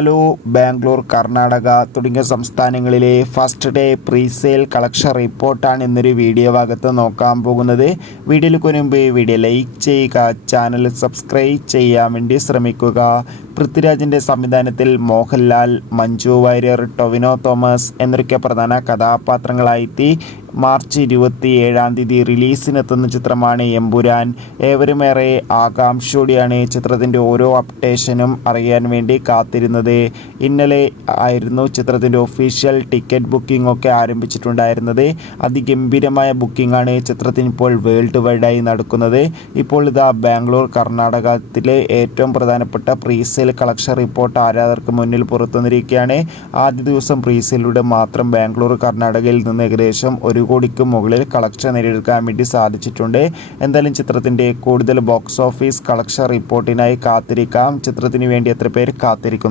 Hello, Bangalore, Karnataka തുടങ്ങിയ സംസ്ഥാനങ്ങളിലെ first day presale collection റിപ്പോർട്ടാണ് ഇന്നൊരു വീഡിയോ ഭാഗത്ത് നോക്കാൻ പോകുന്നത്. വീഡിയോയിൽ മുൻപ് വീഡിയോ ലൈക്ക് ചെയ്യുക, ചാനൽ സബ്സ്ക്രൈബ് ചെയ്യാൻ വേണ്ടി ശ്രമിക്കുക. പൃഥ്വിരാജിൻ്റെ സംവിധാനത്തിൽ മോഹൻലാൽ, മഞ്ജു വാര്യർ, ടൊവിനോ തോമസ് എന്നൊക്കെ പ്രധാന കഥാപാത്രങ്ങളായി മാർച്ച് 27 റിലീസിനെത്തുന്ന ചിത്രമാണ് എമ്പുരാൻ. ഏവരുമേറെ ആകാംക്ഷയോടെയാണ് ചിത്രത്തിൻ്റെ ഓരോ അപ്ഡേഷനും അറിയാൻ വേണ്ടി കാത്തിരുന്നത്. ഇന്നലെ ആയിരുന്നു ചിത്രത്തിൻ്റെ ഒഫീഷ്യൽ ടിക്കറ്റ് ബുക്കിംഗ് ഒക്കെ ആരംഭിച്ചിട്ടുണ്ടായിരുന്നത്. അതിഗംഭീരമായ ബുക്കിംഗ് ആണ് ചിത്രത്തിന് ഇപ്പോൾ വേൾഡ് വൈഡായി നടക്കുന്നത്. ഇപ്പോൾ ഇതാ ബാംഗ്ലൂർ, കർണാടകത്തിലെ ഏറ്റവും പ്രധാനപ്പെട്ട പ്രീസെയിൽ കളക്ഷൻ റിപ്പോർട്ട് ആരാധകർക്ക് മുന്നിൽ പുറത്തുവന്നിരിക്കുകയാണ്. ആദ്യ ദിവസം പ്രീസെയിലൂടെ മാത്രം ബാംഗ്ലൂർ, കർണാടകയിൽ നിന്ന് ഏകദേശം 1 കോടിക്ക് മുകളിൽ കളക്ഷൻ നേടിയെടുക്കാൻ വേണ്ടി സാധിച്ചിട്ടുണ്ട്. എന്തായാലും ചിത്രത്തിൻ്റെ കൂടുതൽ ബോക്സ് ഓഫീസ് കളക്ഷൻ റിപ്പോർട്ടിനായി കാത്തിരിക്കാം. ചിത്രത്തിന് വേണ്ടി എത്ര പേര് കാത്തിരിക്കുന്നു?